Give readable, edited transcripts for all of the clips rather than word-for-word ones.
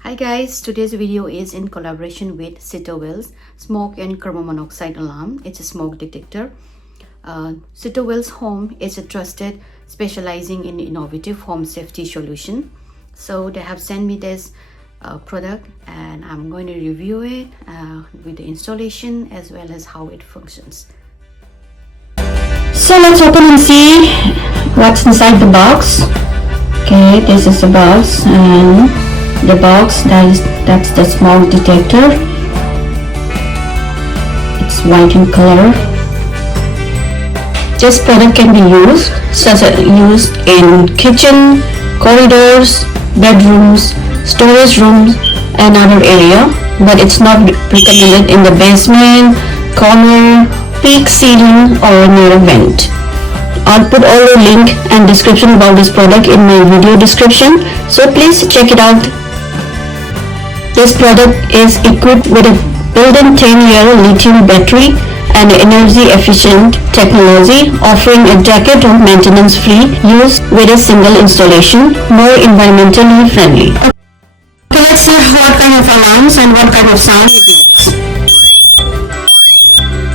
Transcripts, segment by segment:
Hi guys, today's video is in collaboration with Siterwell's smoke and carbon monoxide alarm. It's a smoke detector. Siterwell's home is a trusted specializing in innovative home safety solution. So they have sent me this product and I'm going to review it with the installation as well as how it functions. So let's open and see what's inside the box. Okay, this is the box, and the box, that's the smoke detector. It's white in color. This product can be used in kitchen, corridors, bedrooms, storage rooms and other area, but it's not recommended in the basement, corner, peak ceiling or near a vent. I'll put all the link and description about this product in my video description, so please check it out. This product is equipped with a built-in 10-year lithium battery and energy-efficient technology, offering a decade of maintenance-free use with a single installation, more environmentally friendly. Okay, let's see what kind of alarms and what kind of sound it makes.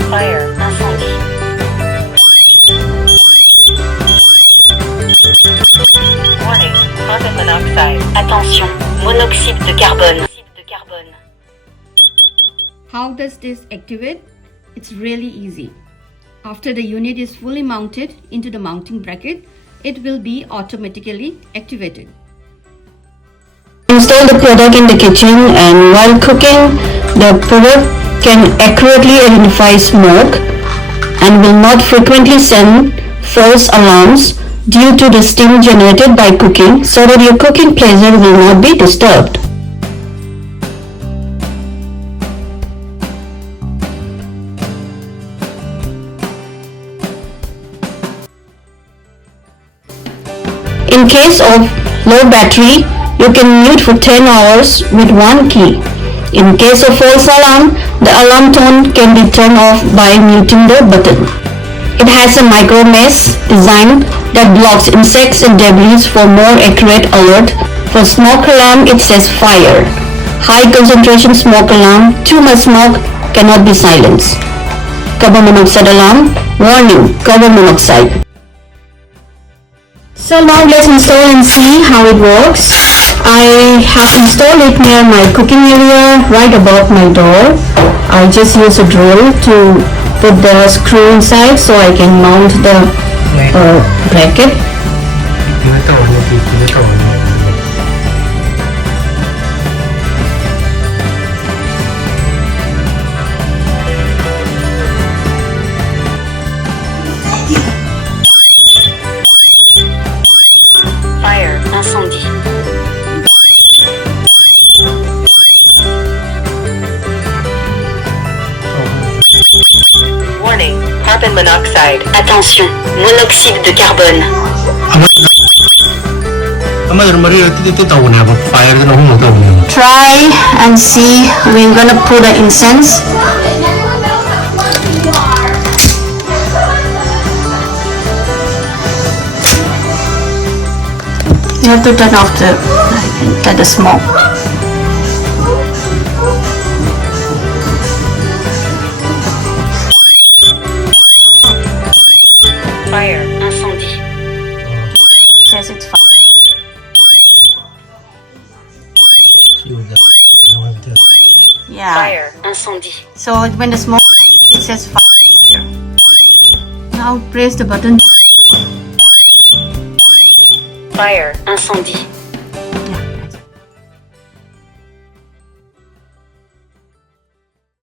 Fire, incendie. Warning, carbon monoxide. Attention, monoxyde de carbone. How does this activate? It's really easy. After the unit is fully mounted into the mounting bracket, it will be automatically activated. Install the product in the kitchen, and while cooking, the product can accurately identify smoke and will not frequently send false alarms due to the steam generated by cooking, so that your cooking pleasure will not be disturbed. In case of low battery, you can mute for 10 hours with one key. In case of false alarm, the alarm tone can be turned off by muting the button. It has a micro mesh design that blocks insects and debris for more accurate alert. For smoke alarm, it says fire. High concentration smoke alarm, too much smoke cannot be silenced. Carbon monoxide alarm, warning, carbon monoxide. So now let's install and see how it works. I have installed it near my cooking area, right above my door. I just use a drill to put the screw inside so I can mount the bracket. Fire, incendie. Warning, carbon monoxide. Attention, monoxyde de carbone. Try and see. We're gonna put the incense. You have to turn off the smoke. Fire, incendie. Says it's fine. Yeah. Fire, incendie. So when the smoke, it says fire. Now press the button. Fire, incendie.